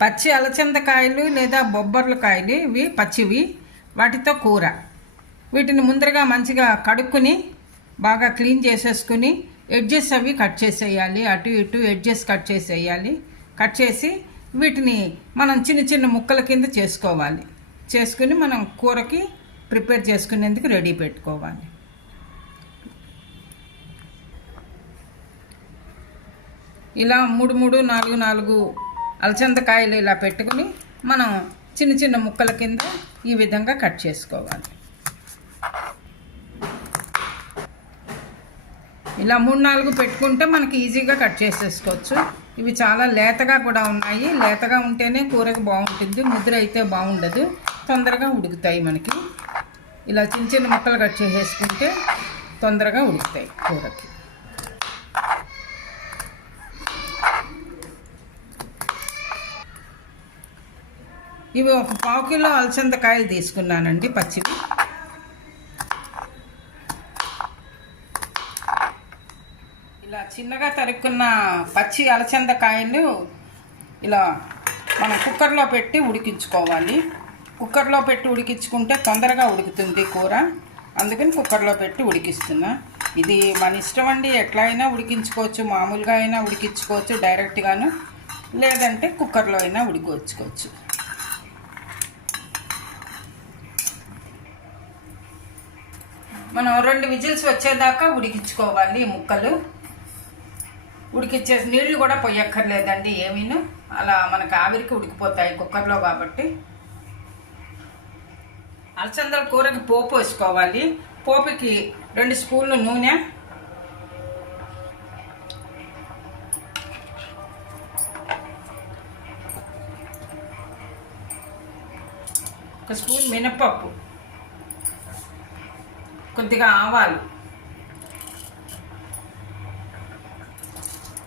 పచ్చి అలచందకాయలు లేదా బొబ్బర్ల కాయలు ఇవి పచ్చివి. వాటితో కూర. వీటిని ముందరగా మంచిగా కడుక్కుని బాగా క్లీన్ చేసేసుకుని ఎడ్జెస్ అవి కట్ చేసేయాలి. అటు ఇటు ఎడ్జెస్ కట్ చేసేయాలి. కట్ చేసి వీటిని మనం చిన్న చిన్న ముక్కల కింద చేసుకోవాలి. చేసుకుని మనం కూరకి ప్రిపేర్ చేసుకునేందుకు రెడీ పెట్టుకోవాలి. ఇలా మూడు మూడు నాలుగు నాలుగు అలచందకాయలు ఇలా పెట్టుకుని మనం చిన్న చిన్న ముక్కల కింద ఈ విధంగా కట్ చేసుకోవాలి. ఇలా మూడు నాలుగు పెట్టుకుంటే మనకి ఈజీగా కట్ చేసేసుకోవచ్చు. ఇవి చాలా లేతగా కూడా ఉన్నాయి. లేతగా ఉంటేనే కూరకి బాగుంటుంది. ముద్ర అయితే బాగుండదు. తొందరగా ఉడుకుతాయి మనకి. ఇలా చిన్న చిన్న ముక్కలు కట్ చేసేసుకుంటే తొందరగా ఉడుకుతాయి కూరకి. ఇవి ఒక పావు కిలో అలసందకాయలు తీసుకున్నానండి పచ్చివి. ఇలా చిన్నగా తరుక్కున్న పచ్చి అలసందకాయలు ఇలా మనం కుక్కర్లో పెట్టి ఉడికించుకోవాలి. కుక్కర్లో పెట్టి ఉడికించుకుంటే తొందరగా ఉడుకుతుంది కూర. అందుకని కుక్కర్లో పెట్టి ఉడికిస్తున్నా. ఇది మన ఇష్టం అండి. ఎట్లా అయినా ఉడికించుకోవచ్చు. మామూలుగా అయినా ఉడికించుకోవచ్చు డైరెక్ట్గాను. లేదంటే కుక్కర్లో అయినా ఉడికించుకోవచ్చు. మనం రెండు విజిల్స్ వచ్చేదాకా ఉడికించుకోవాలి ముక్కలు. ఉడికిచ్చేసి నీళ్ళు కూడా పొయ్యక్కర్లేదండి ఏమీను. అలా మనకు ఆవిరికి ఉడికిపోతాయి కుక్కర్లో కాబట్టి. అలసందల కూరకి పోపు వేసుకోవాలి. పోపుకి రెండు స్పూన్లు నూనె. ఒక స్పూన్ మినపప్పు. కొద్దిగా ఆవాలు.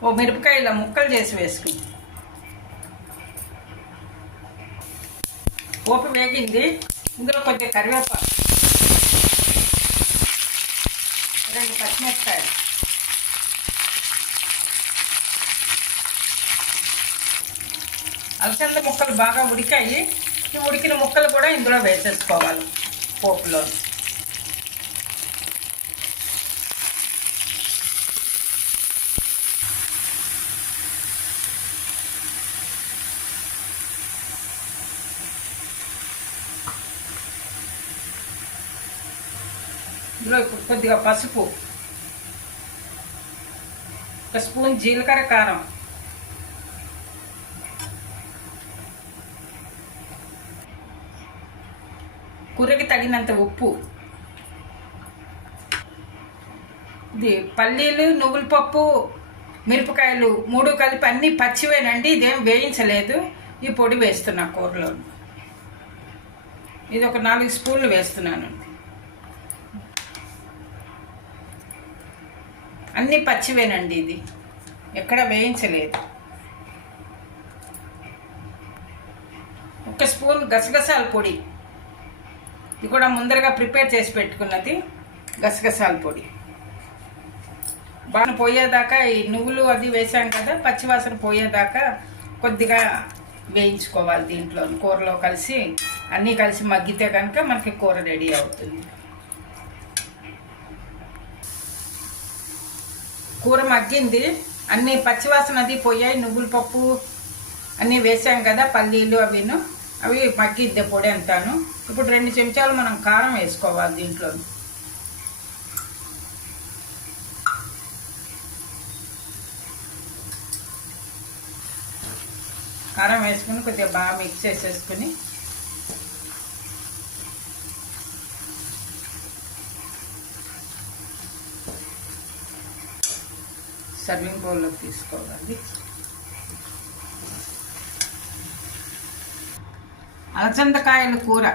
ఓ మిరపకాయలో ముక్కలు చేసి వేసుకుని పోపు వేగింది. ఇందులో కొద్దిగా కరివేపాకు. రెండు పచ్చిమిరపకాయలు. అలసంద ముక్కలు బాగా ఉడికాయి. ఈ ఉడికిన ముక్కలు కూడా ఇందులో వేసేసుకోవాలి పోపులో ఇందులో ఇప్పుడు కొద్దిగా పసుపు. ఒక స్పూన్ జీలకర్ర కారం. కూరకి తగినంత ఉప్పు. ఇది పల్లీలు నువ్వుల పప్పు మిరపకాయలు మూడు కలిపి అన్నీ పచ్చివేనండి. ఇదేం వేయించలేదు. ఈ పొడి వేస్తున్నా కూరలో. ఇది ఒక నాలుగు స్పూన్లు వేస్తున్నాను. అన్నీ పచ్చివేనండి ఇది. ఎక్కడ వేయించలేదు. ఒక స్పూన్ గసగసాల పొడి. ఇది కూడా ముందరగా ప్రిపేర్ చేసి పెట్టుకున్నది గసగసాల పొడి. బాగా పోయేదాకా ఈ నువ్వులు అది వేసాం కదా పచ్చివాసన పోయేదాకా కొద్దిగా వేయించుకోవాలి దీంట్లో కూరలో కలిసి అన్నీ కలిసి మగ్గితే కనుక మనకి కూర రెడీ అవుతుంది. కూర మగ్గింది. అన్ని పచ్చివాసన అది పోయాయి నువ్వుల పప్పు అన్నీ వేసాం కదా పల్లీలు అవిను. అవి మగ్గిద్దే పొడి అంతాను ఇప్పుడు రెండు చెంచాలు మనం కారం వేసుకోవాలి దీంట్లో. కారం వేసుకుని కొద్దిగా బాగా మిక్స్ చేసేసుకుని సర్వింగ్ బౌల్లోకి తీసుకోవాలి. అలచందకాయల కూర.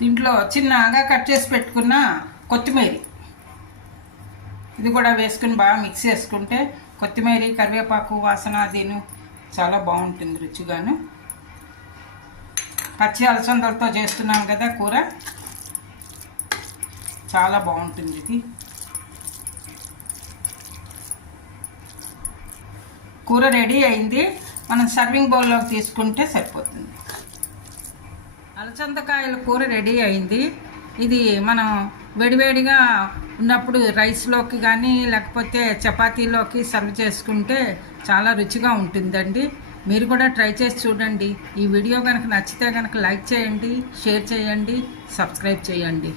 దీంట్లో చిన్నగా కట్ చేసి పెట్టుకున్న కొత్తిమీర. ఇది కూడా వేసుకుని బాగా మిక్స్ చేసుకుంటే కొత్తిమీర కరివేపాకు వాసన అదిను చాలా బాగుంటుంది రుచిగాను. పచ్చి అలసందలతో చేస్తున్నాం కదా కూర. చాలా బాగుంటుంది ఇది. కూర రెడీ అయింది. మనం సర్వింగ్ బౌల్లోకి తీసుకుంటే సరిపోతుంది. అలచందకాయల కూర రెడీ అయింది. ఇది మనం వేడివేడిగా ఉన్నప్పుడు రైస్లోకి కానీ లేకపోతే చపాతీలోకి సర్వ్ చేసుకుంటే చాలా రుచిగా ఉంటుందండి. మీరు కూడా ట్రై చేసి చూడండి. ఈ వీడియో కనుక నచ్చితే కనుక లైక్ చేయండి షేర్ చేయండి సబ్స్క్రైబ్ చేయండి.